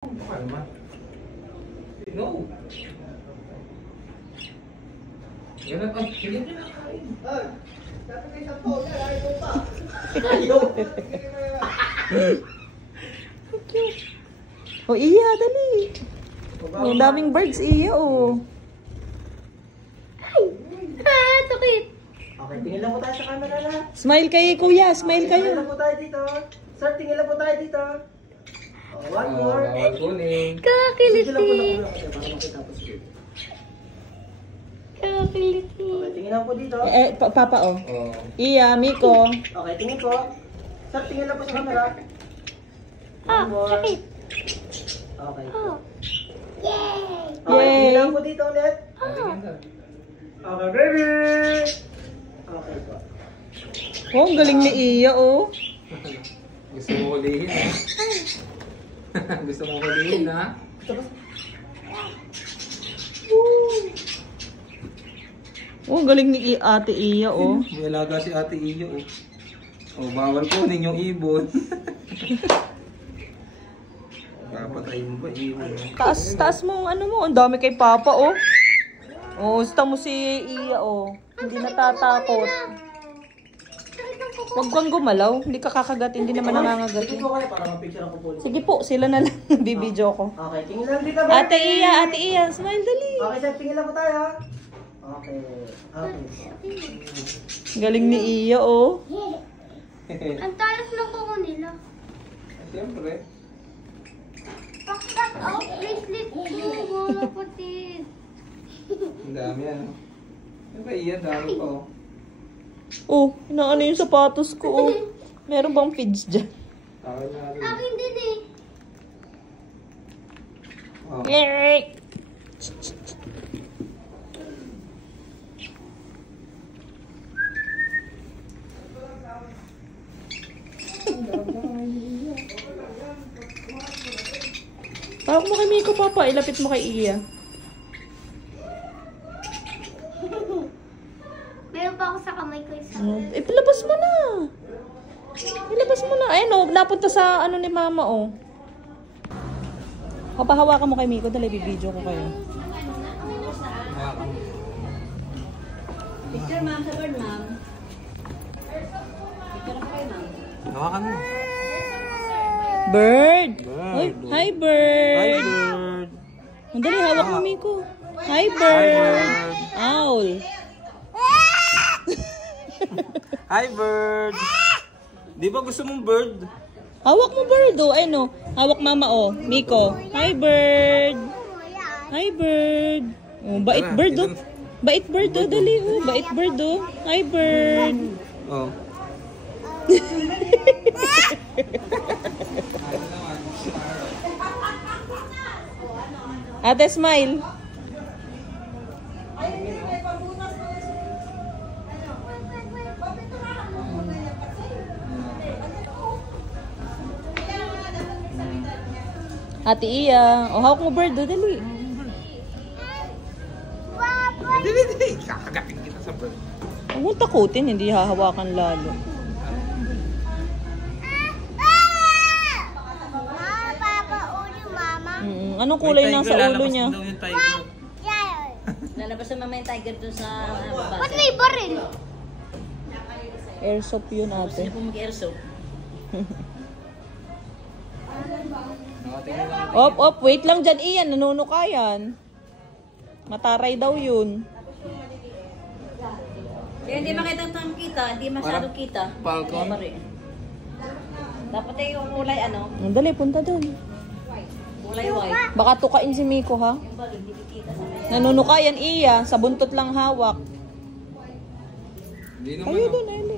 Kalma. No. Yan ang hindi na nakain. Dati may isang taon na, ayaw mo pa. Ayaw. O, iya, dali. Ang daming birds, iya, o. Sakit. Okay, tingin lang po tayo sa camera na. Smile kayo, kuya. Smile Tingin kayo. lang po tayo dito. Sir, tingin lang po tayo dito. Oh, one more. Bawal kunin. Sige lang po Kakiliti. na para makita po sige. Kakiliti. Okay, tingin lang po dito. Papa, o. Oh. Iya, Miko. Okay, tingin po. Sir, tingin lang po sa camera. Ah, One more. sakit. Okay. Oh. Yay! Okay, tingin Yay. lang po dito ulit. Okay, baby! Okay po. Oh, ang galing ni Iya, o. Gusto mo hulihin, ha? Gusto mo hulihin, ha? Oh, ang galing ni Ate Iya, o. May alaga si Ate Iyo, oh. Oh, bawal kunin yung ibon. Papatayin mo ba ibon? Taas mo ang ano mo. Ang dami kay Papa, o. Oh, gusto mo si Iya, o. Hindi natatakot. Huwag kang gumalaw. Hindi ka kakagat. Hindi naman nangangagat. Sige po kayo para mapicture ako po. Sige po, sila na lang. Bibidyo ko. Okay, tingin lang dito, baby. Ate Iya, smile dali. Okay, sir, tingin lang po tayo. Okay. Okay. Galing ni Iya, oh. Ang talas ng kuko nila. Siyempre. Pakpak out bracelet ko, mga kapatid. Ang dami, ano? Ano ba iyan? Dami pa, oh. Oh, inaano yung sapatos ko, oh. Meron bang feeds dyan? Tawag na rin. Akin din eh. Oh. Pawak mo kay Miko, Papa. Ilapit mo kay Iya. Meron pa ako sa kamay ko isa. Ilabas mo na. Ilabas mo na. Ayun, oh. Napunta sa ano ni Mama, oh. Papahawakan mo kay Miko. Dali, bibidyo ko kayo. Picture, ma'am, sa bird, ma'am. Picture ako kayo, ma'am. Hawakan mo. Bird. Bird. Uy, hi, bird. Hi, bird. Ang dali, hawak mo, Miko. Hi, bird. Owl. Hi, bird. Di ba gusto mong bird? Hawak mo, bird, oh. Ayun, oh. Hawak mama, oh. Miko. Hi, bird. Hi, bird. Oh, bait Tara, bird, oh. ito- Bait bird, oh. Dali, oh. Bait bird, oh. Hi, bird. Oh. Ate, smile. Ate Iya. Oh, hawak mo bird, oh. Dali. Dili. Kakagatin kita sa bird. Huwag mong takutin, hindi hahawakan lalo. Mama, Papa, ulo, Mama. Anong kulay ng sa ulo niya? Daw yung tiger. Lalabas na mamaya yung tiger doon sa baba. Ba't may baril? Airsoft yun, Gusto ate. niyo po mag-airsoft. Tingnan lang. Op, wait lang dyan, Iyan. Nanunukayan. Mataray daw yun. Kaya hindi makita ang kita, hindi masyadong kita. Falcon. Mari. Dapat ay yung kulay ano, Dali, punta doon. kulay white. Baka tukain si Miko, ha? Yung balo, hindi kita sa may. Nanunukayan, Iya. Sa buntot lang hawak. Hindi naman. Ayun oh. doon, ayun